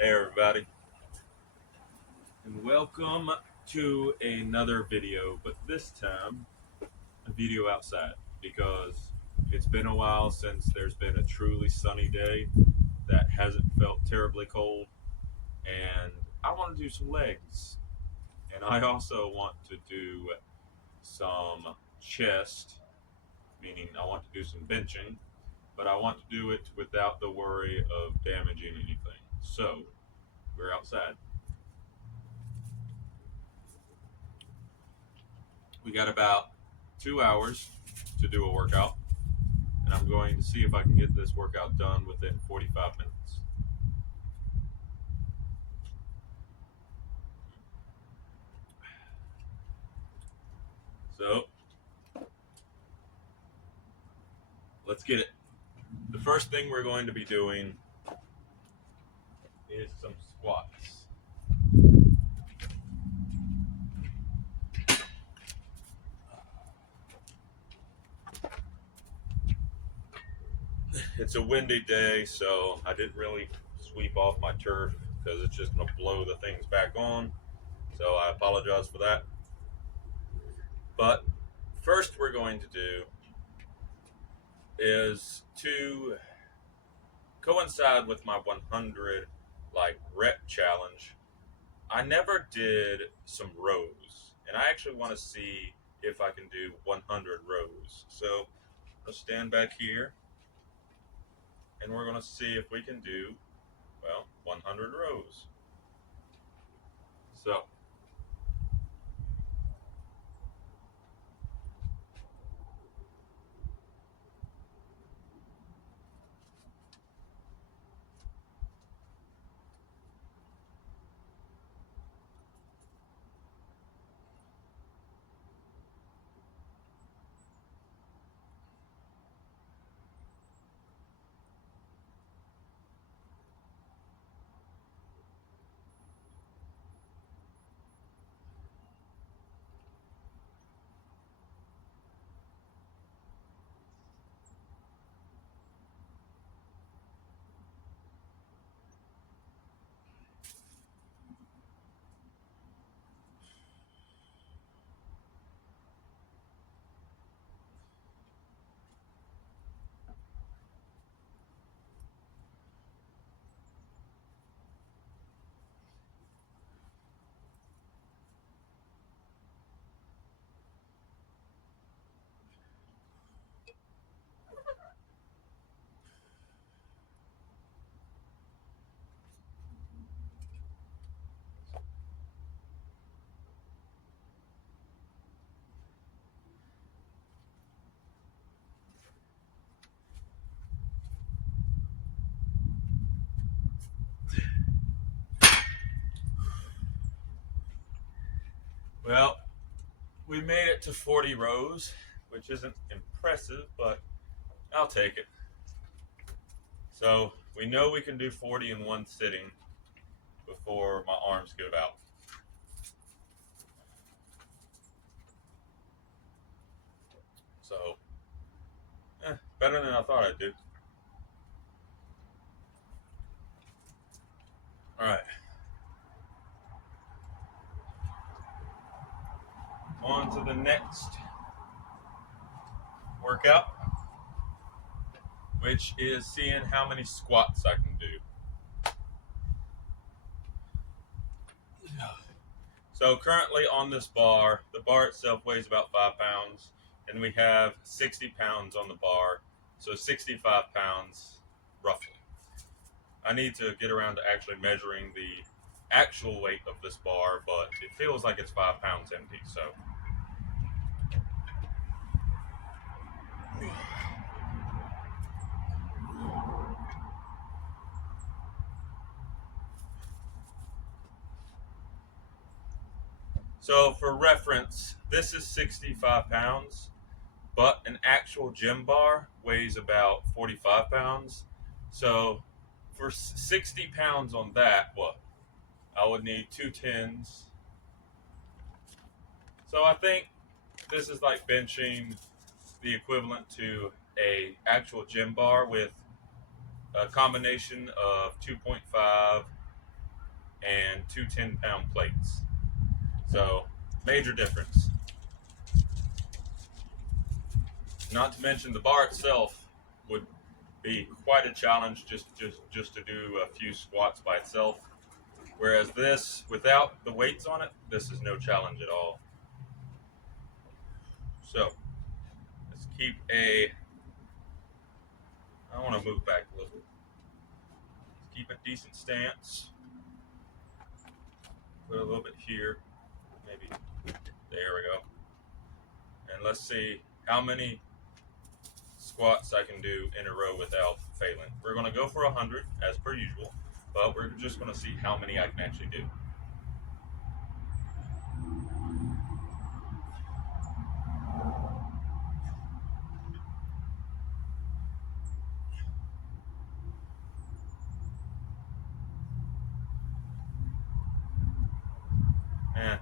Hey everybody, and welcome to another video, but this time a video outside because it's been a while since there's been a truly sunny day that hasn't felt terribly cold, and I want to do some legs, and I also want to do some chest, meaning I want to do some benching, but I want to do it without the worry of damaging anything. So, we're outside. We got about 2 hours to do a workout, and I'm going to see if I can get this workout done within 45 minutes. So, let's get it. The first thing we're going to be doing is some squats. It's a windy day, so I didn't really sweep off my turf because it's just going to blow the things back on. So, I apologize for that. But first, we're going to do is to coincide with my 100 rep challenge. I never did some rows, and I actually want to see if I can do 100 rows. So let's stand back here, and we're going to see if we can do, well, 100 rows. So well, we made it to 40 rows, which isn't impressive, but I'll take it. So we know we can do 40 in one sitting before my arms give out. So, better than I thought I'd do. All right. On to the next workout, which is seeing how many squats I can do. So currently on this bar, the bar itself weighs about 5 pounds, and we have 60 pounds on the bar, so 65 pounds roughly. I need to get around to actually measuring the actual weight of this bar, but it feels like it's 5 pounds empty, so. So for reference, this is 65 pounds, but an actual gym bar weighs about 45 pounds. So for 60 pounds on that, what? I would need two tens. So I think this is like benching the equivalent to a actual gym bar with a combination of 2.5 and two 10-pound plates. So, major difference. Not to mention the bar itself would be quite a challenge just to do a few squats by itself. Whereas this, without the weights on it, this is no challenge at all. So, let's keep I want to move back a little bit. Let's keep a decent stance. Put a little bit here, maybe. There we go. And let's see how many squats I can do in a row without failing. We're going to go for 100 as per usual, but we're just going to see how many I can actually do.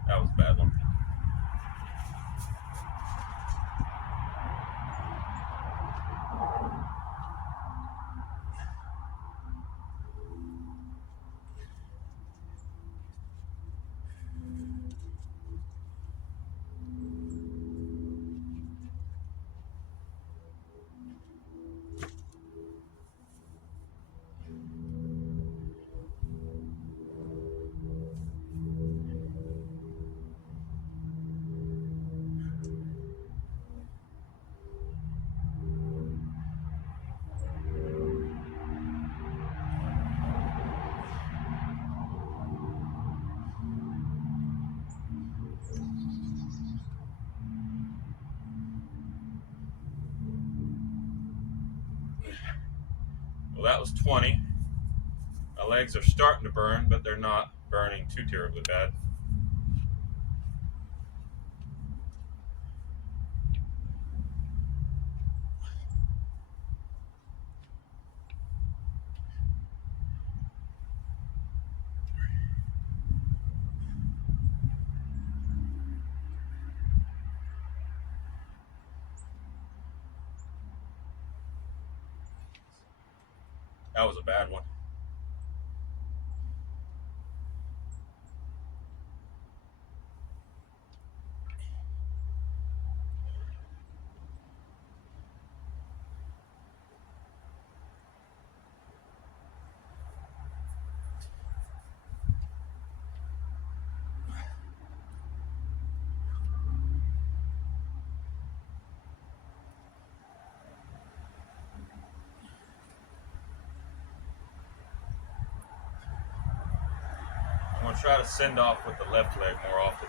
That was a bad one. Well, that was 20. My legs are starting to burn, but they're not burning too terribly bad. That was a bad one. I'm going to try to send off with the left leg more often.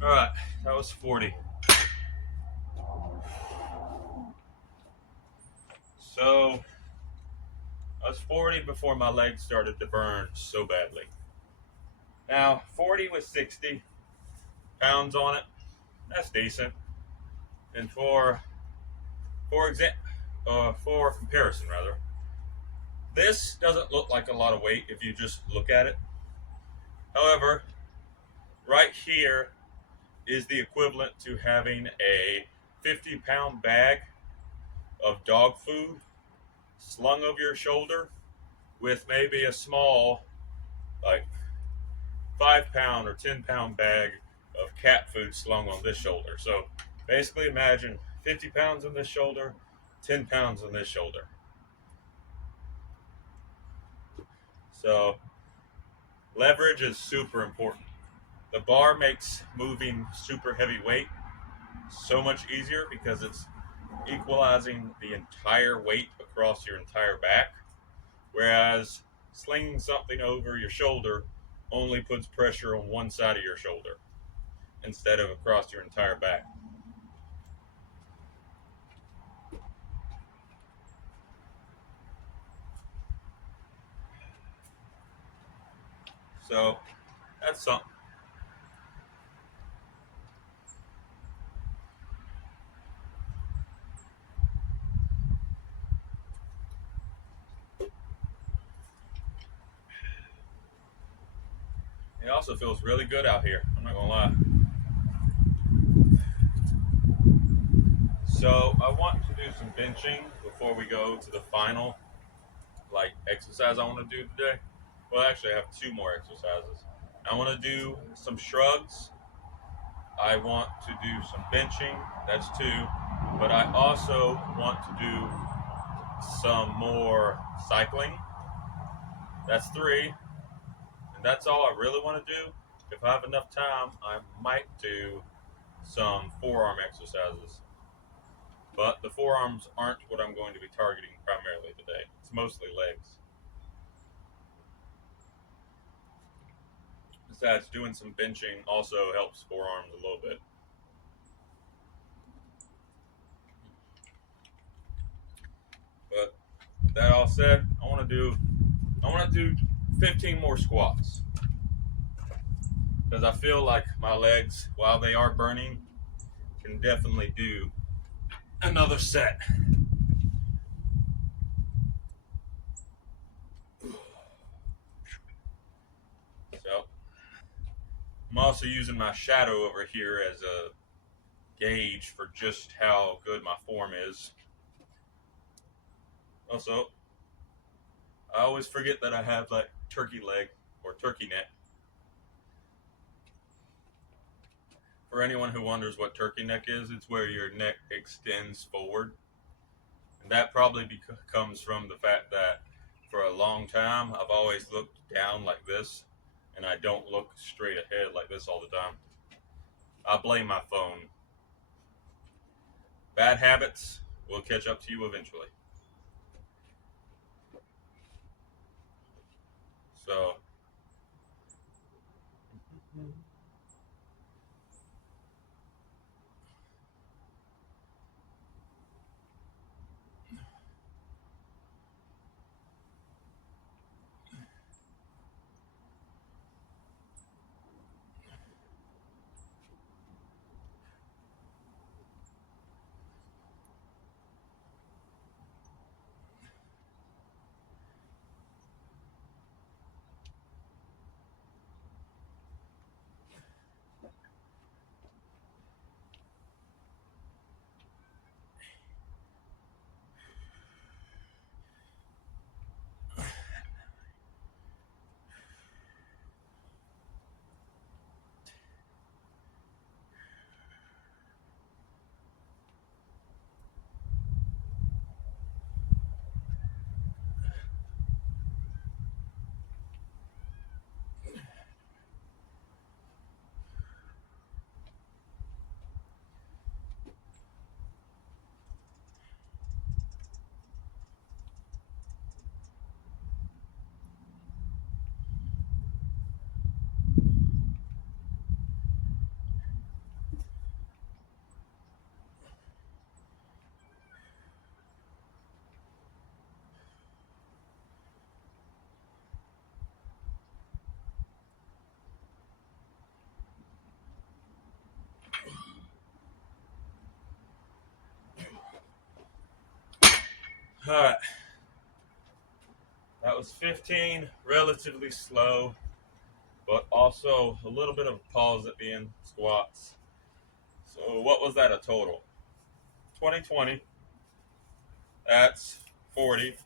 All right, that was 40. So, I was 40 before my legs started to burn so badly. Now, 40 with 60 pounds on it, that's decent. And for comparison, this doesn't look like a lot of weight if you just look at it. However, right here is the equivalent to having a 50-pound bag of dog food slung over your shoulder with maybe a small, like 5-pound or 10-pound bag of cat food slung on this shoulder. So basically imagine 50 pounds on this shoulder, 10 pounds on this shoulder. So leverage is super important. The bar makes moving super heavy weight so much easier because it's equalizing the entire weight across your entire back, whereas slinging something over your shoulder only puts pressure on one side of your shoulder instead of across your entire back. So that's something. It also feels really good out here. I'm not gonna lie. So I want to do some benching before we go to the final exercise I want to do today. Well, actually, I have two more exercises. I want to do some shrugs. I want to do some benching. That's two. But I also want to do some more cycling. That's three. And that's all I really want to do. If I have enough time, I might do some forearm exercises. But the forearms aren't what I'm going to be targeting primarily today. It's mostly legs. Besides, doing some benching also helps forearms a little bit. But with that all said, I want to do 15 more squats because I feel like my legs, while they are burning, can definitely do another set. So I'm also using my shadow over here as a gauge for just how good my form is. Also, I always forget that I have like turkey leg or turkey neck. For anyone who wonders what turkey neck is, it's where your neck extends forward. And that probably comes from the fact that for a long time I've always looked down like this and I don't look straight ahead like this all the time. I blame my phone. Bad habits will catch up to you eventually. So, all right. That was 15, relatively slow, but also a little bit of a pause at the end, squats. So, what was that a total? 2020, that's 40,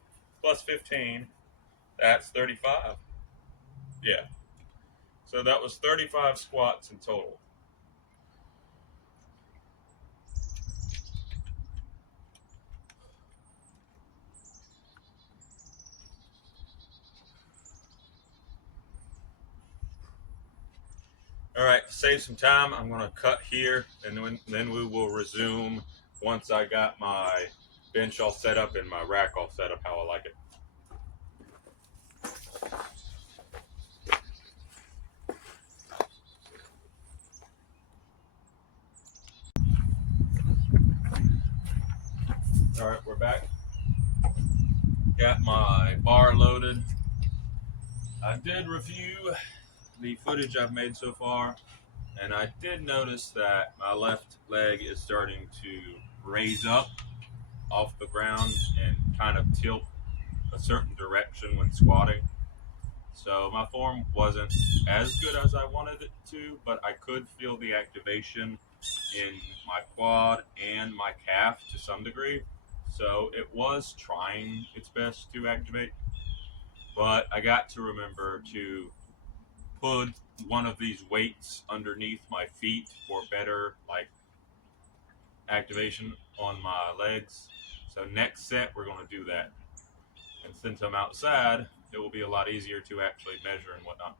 plus 15, that's 35. Yeah. So that was 35 squats in total. All right, to save some time, I'm going to cut here, and then we will resume once I got my bench all set up and my rack all set up how I like it. All right, we're back. Got my bar loaded. I did review the footage I've made so far, and I did notice that my left leg is starting to raise up off the ground and kind of tilt a certain direction when squatting. So my form wasn't as good as I wanted it to, but I could feel the activation in my quad and my calf to some degree. So it was trying its best to activate, but I got to remember to put one of these weights underneath my feet for better activation on my legs. So next set we're going to do that. And since I'm outside, it will be a lot easier to actually measure and whatnot.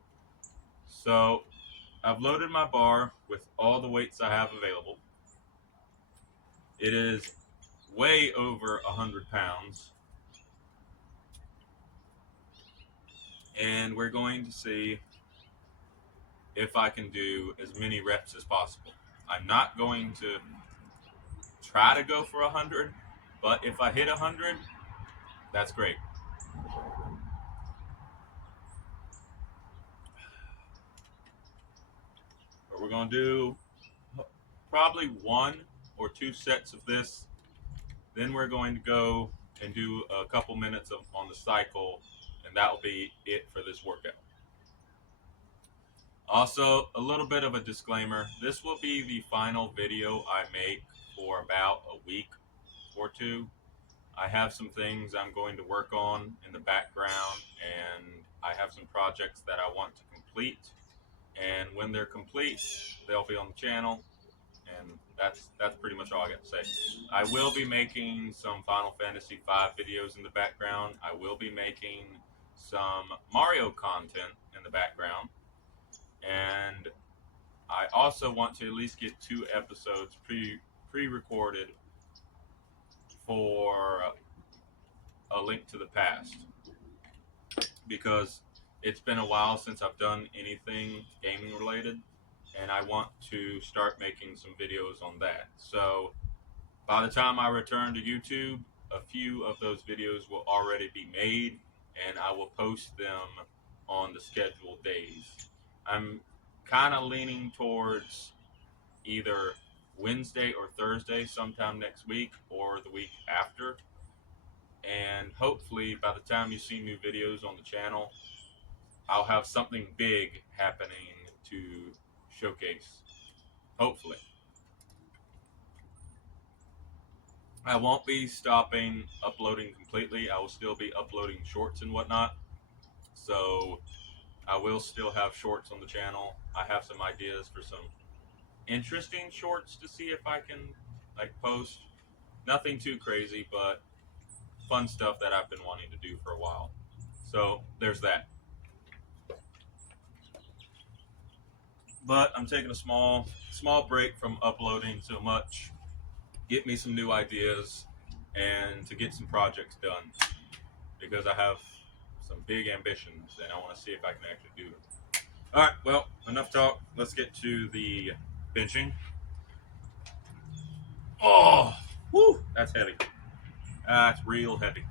So I've loaded my bar with all the weights I have available. It is way over 100 pounds. And we're going to see if I can do as many reps as possible. I'm not going to try to go for 100, but if I hit 100, that's great. But we're going to do probably 1 or 2 sets of this. Then we're going to go and do a couple minutes on the cycle, and that will be it for this workout. Also, a little bit of a disclaimer. This will be the final video I make for about a week or two. I have some things I'm going to work on in the background, and I have some projects that I want to complete. And when they're complete, they'll be on the channel, and that's pretty much all I got to say. I will be making some Final Fantasy V videos in the background. I will be making some Mario content in the background, and I also want to at least get 2 episodes pre-recorded for A Link to the Past, because it's been a while since I've done anything gaming related, and I want to start making some videos on that. So by the time I return to YouTube, a few of those videos will already be made, and I will post them on the scheduled days. I'm kind of leaning towards either Wednesday or Thursday sometime next week or the week after. And hopefully by the time you see new videos on the channel, I'll have something big happening to showcase. Hopefully. I won't be stopping uploading completely. I will still be uploading shorts and whatnot. So I will still have shorts on the channel. I have some ideas for some interesting shorts to see if I can post. Nothing too crazy, but fun stuff that I've been wanting to do for a while. So there's that. But I'm taking a small break from uploading so much. Get me some new ideas and to get some projects done, because I have some big ambitions and I want to see if I can actually do it. All right, well, enough talk. Let's get to the benching. Oh, whoo, that's heavy. That's real heavy.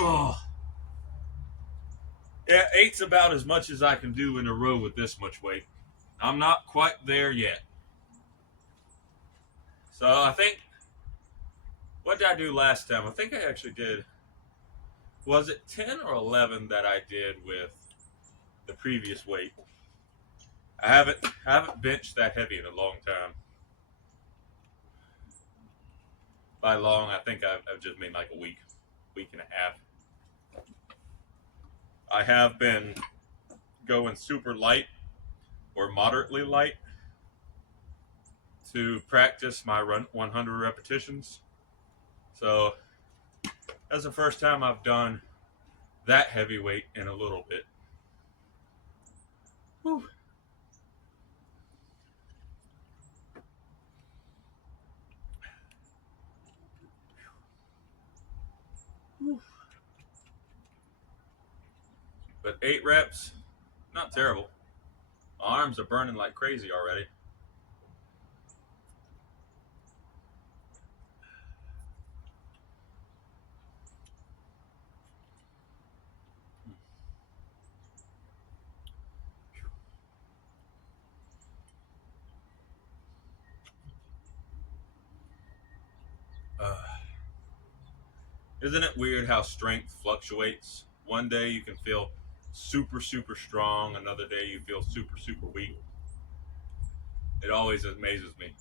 Oh. Yeah, 8's about as much as I can do in a row with this much weight. I'm not quite there yet. So I think, what did I do last time? I think I actually did. was it 10 or 11 that I did with the previous weight? I haven't benched that heavy in a long time. By long, I think I've just made like a week and a half. I have been going super light or moderately light to practice my 100 repetitions. So that's the first time I've done that heavy weight in a little bit. Whew. But 8 reps, not terrible. My arms are burning like crazy already. Isn't it weird how strength fluctuates? One day you can feel super, super strong. Another day you feel super, super weak. It always amazes me.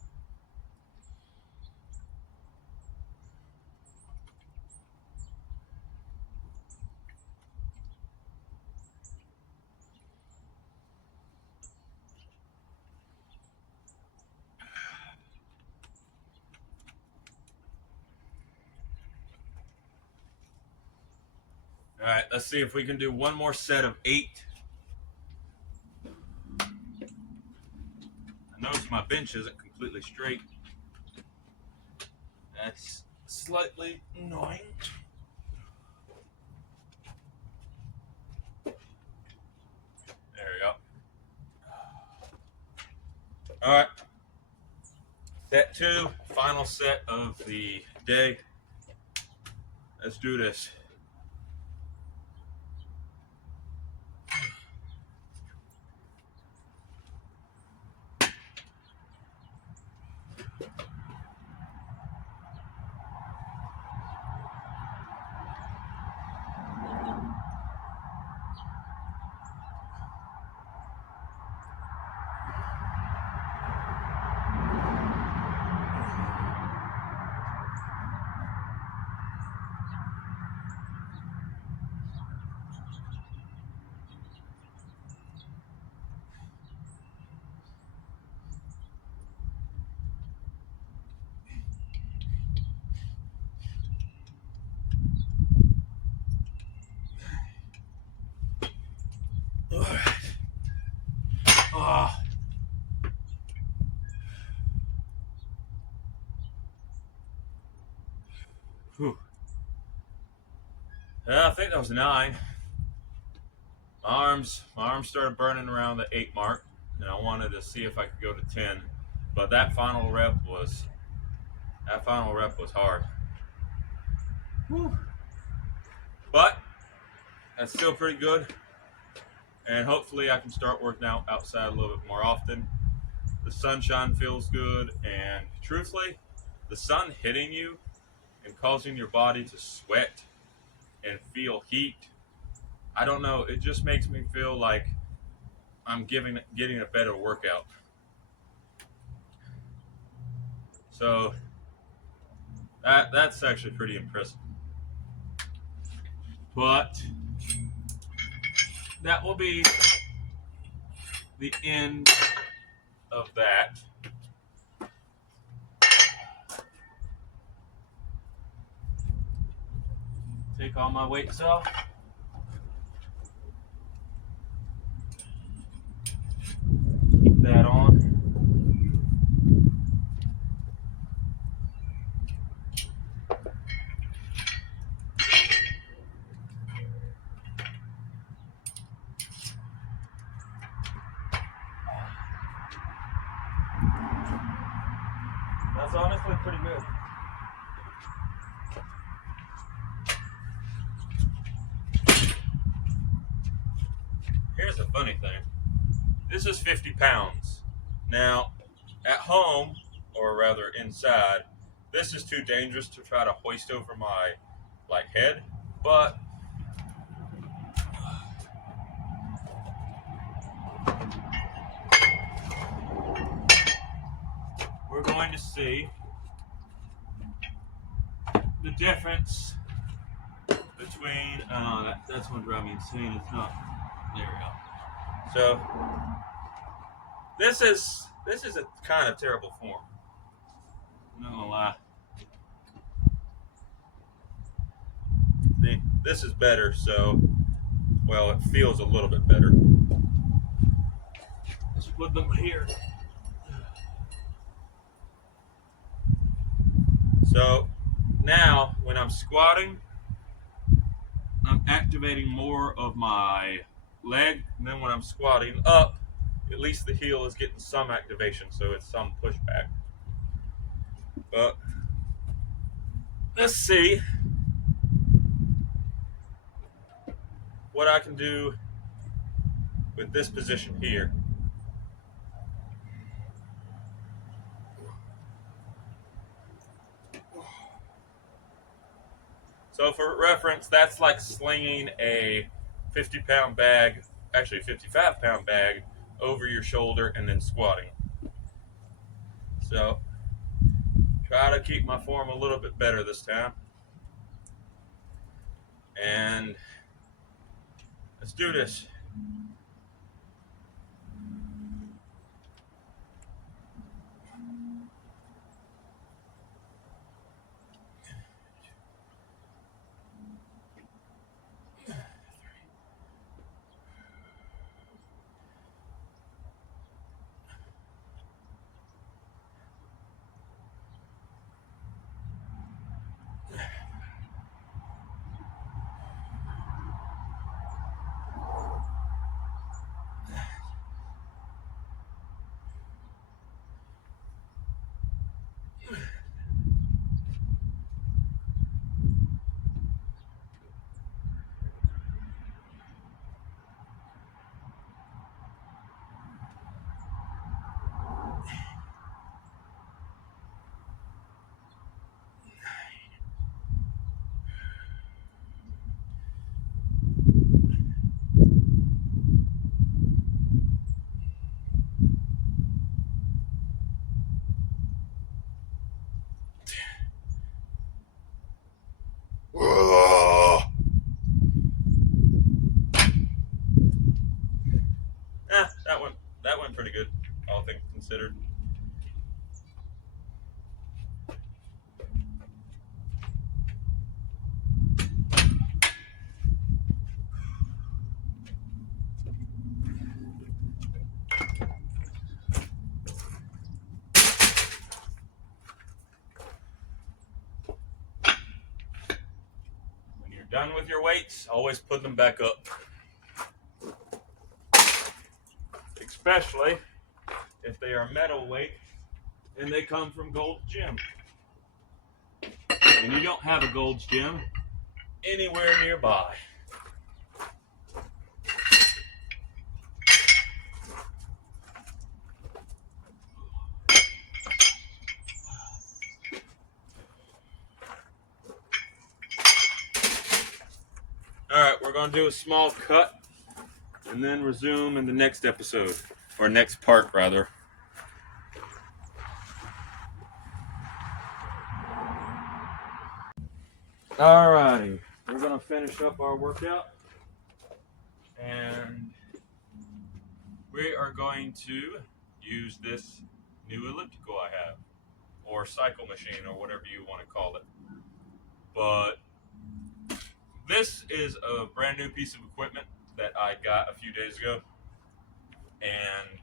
All right, let's see if we can do one more set of 8. I notice my bench isn't completely straight. That's slightly annoying. There we go. All right. Set 2, final set of the day. Let's do this. All right. Ah. Whew. Yeah, I think that was 9. My arms started burning around the 8 mark, and I wanted to see if I could go to 10. But that final rep was hard. Whew. But that's still pretty good. And hopefully I can start working out outside a little bit more often. The sunshine feels good, and truthfully, the sun hitting you and causing your body to sweat and feel heat, I don't know, it just makes me feel like I'm getting a better workout. So that's actually pretty impressive. But that will be the end of that. Take all my weights off. Keep that on. That's honestly pretty good. Here's the funny thing. This is 50 pounds. Now, at home, or rather inside, this is too dangerous to try to hoist over my head. But we're going to see the difference between, that's going to drive me insane. It's not, there we go. So, this is a kind of terrible form. I'm not gonna lie. This is better, so, well, it feels a little bit better. Let's put them here. So, now, when I'm squatting, I'm activating more of my leg, and then when I'm squatting up, at least the heel is getting some activation, so it's some pushback. But, let's see what I can do with this position here. So for reference, that's like slinging a 50-pound bag, actually a 55-pound bag, over your shoulder and then squatting. So try to keep my form a little bit better this time. And let's do this. That went pretty good, all things considered. When you're done with your weights, always put them back up. Especially if they are metal weight and they come from Gold's Gym. And you don't have a Gold's Gym anywhere nearby. Alright, we're going to do a small cut and then resume in the next episode, or next part rather. Alrighty, we're going to finish up our workout and we are going to use this new elliptical I have, or cycle machine, or whatever you want to call it. But this is a brand new piece of equipment that I got a few days ago, and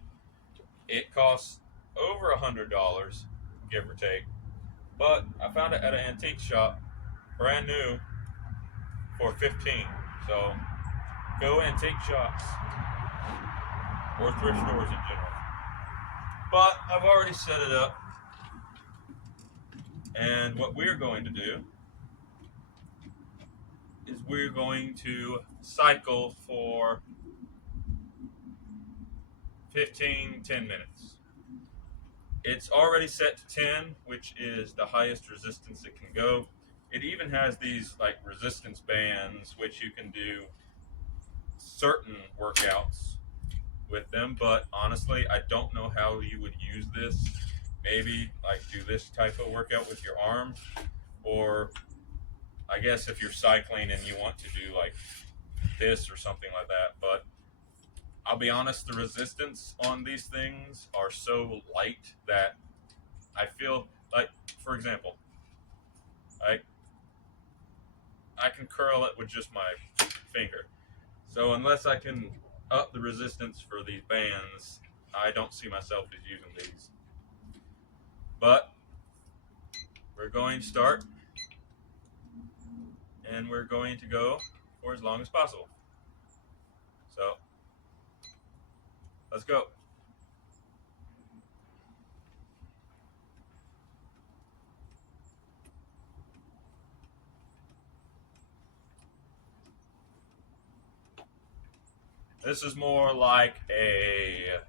it costs over $100, give or take. But I found it at an antique shop, brand new, for $15. So go antique shops or thrift stores in general. But I've already set it up, and what we're going to do is we're going to cycle for 10 minutes. It's already set to 10, which is the highest resistance it can go. It even has these like resistance bands, which you can do certain workouts with them, but honestly, I don't know how you would use this maybe like do this type of workout with your arms, or I guess if you're cycling and you want to do like this or something like that. But I'll be honest, the resistance on these things are so light that I feel like, for example, I I can curl it with just my finger. So unless I can up the resistance for these bands, I don't see myself as using these. But we're going to start, and we're going to go for as long as possible. So let's go. This is more like I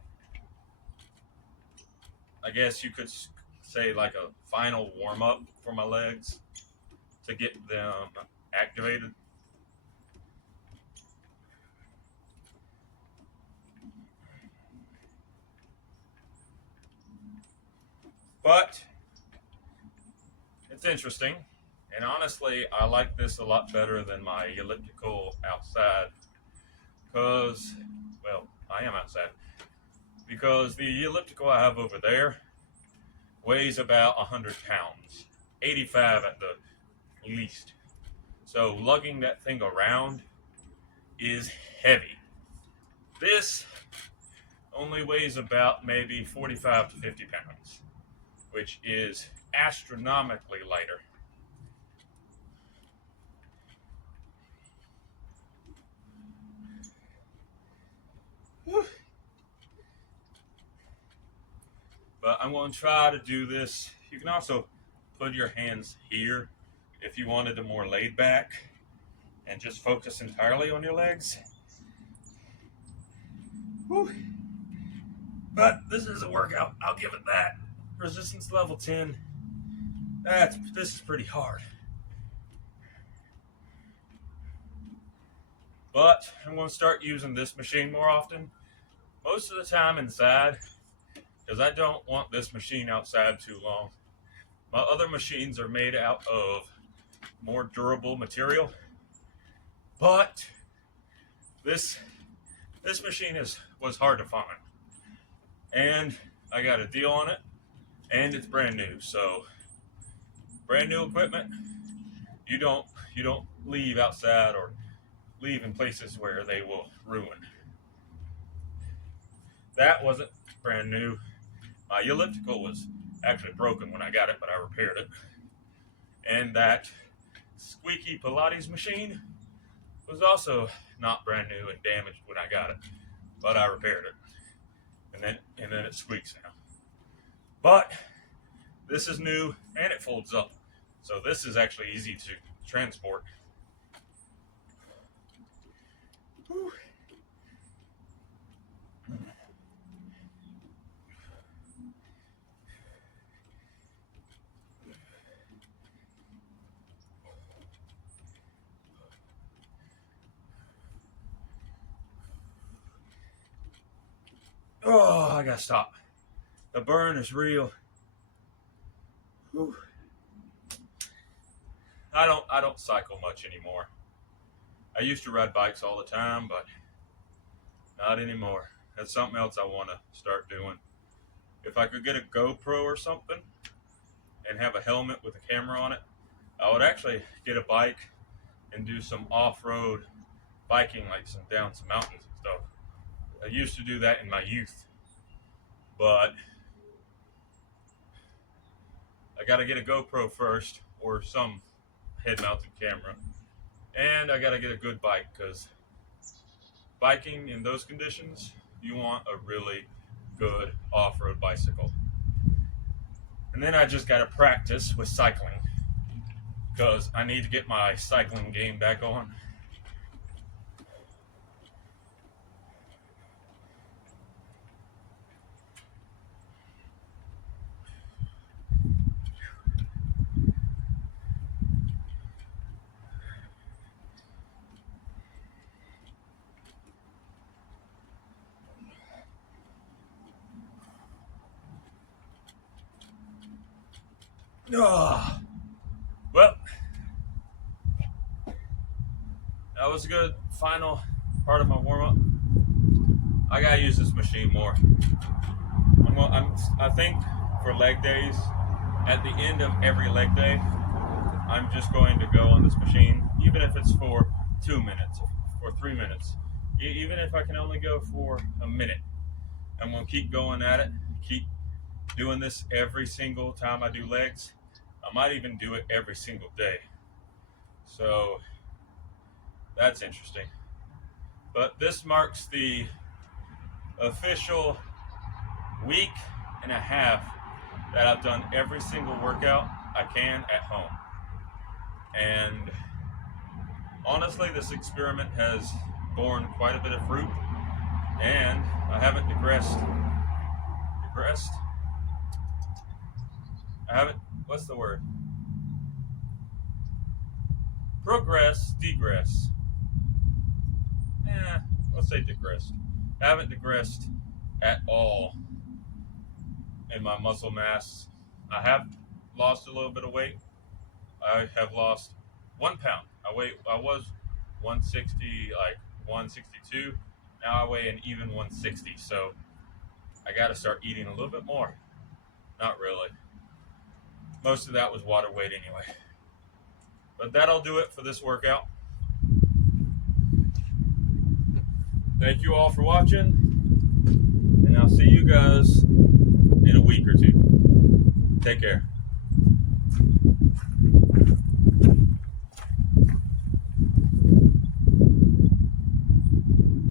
guess you could say like a final warm up for my legs to get them activated. But it's interesting. And honestly, I like this a lot better than my elliptical outside because, well, I am outside. Because the elliptical I have over there weighs about 100 pounds, 85 at the least. So lugging that thing around is heavy. This only weighs about maybe 45 to 50 pounds, which is astronomically lighter. But I'm going to try to do this. You can also put your hands here if you wanted a more laid back and just focus entirely on your legs. Whew. But this is a workout. I'll give it that. Resistance level 10. This is pretty hard. But I'm going to start using this machine more often. Most of the time inside, because I don't want this machine outside too long. My other machines are made out of more durable material, but this machine was hard to find, and I got a deal on it, and it's brand new. So brand new equipment, you don't leave outside or leave in places where they will ruin. That wasn't brand new. My elliptical was actually broken when I got it, but I repaired it. And that squeaky Pilates machine was also not brand new and damaged when I got it, but I repaired it. And then it squeaks now. But this is new and it folds up. So this is actually easy to transport. Whew. Oh, I gotta stop. The burn is real. Whew. I don't cycle much anymore. I used to ride bikes all the time, but not anymore. That's something else I want to start doing. If I could get a GoPro or something and have a helmet with a camera on it, I would actually get a bike and do some off-road biking, like down some mountains and stuff. I used to do that in my youth, but I got to get a GoPro first or some head-mounted camera, and I got to get a good bike because biking in those conditions, you want a really good off-road bicycle. And then I just got to practice with cycling because I need to get my cycling game back on. Oh, well, that was a good final part of my warm-up. I gotta use this machine more. I think for leg days, at the end of every leg day, I'm just going to go on this machine, even if it's for 2 minutes, for 3 minutes, even if I can only go for a minute. I'm gonna keep going at it, keep doing this every single time I do legs. I might even do it every single day. So that's interesting. But this marks the official week and a half that I've done every single workout I can at home. And honestly, this experiment has borne quite a bit of fruit, and I haven't digressed. I haven't, what's the word? Degress. Let's say digressed. I haven't digressed at all in my muscle mass. I have lost a little bit of weight. I have lost 1 pound. I was 160, like 162. Now I weigh an even 160. So I got to start eating a little bit more. Not really. Most of that was water weight anyway. But that'll do it for this workout. Thank you all for watching, and I'll see you guys in a week or two. Take care.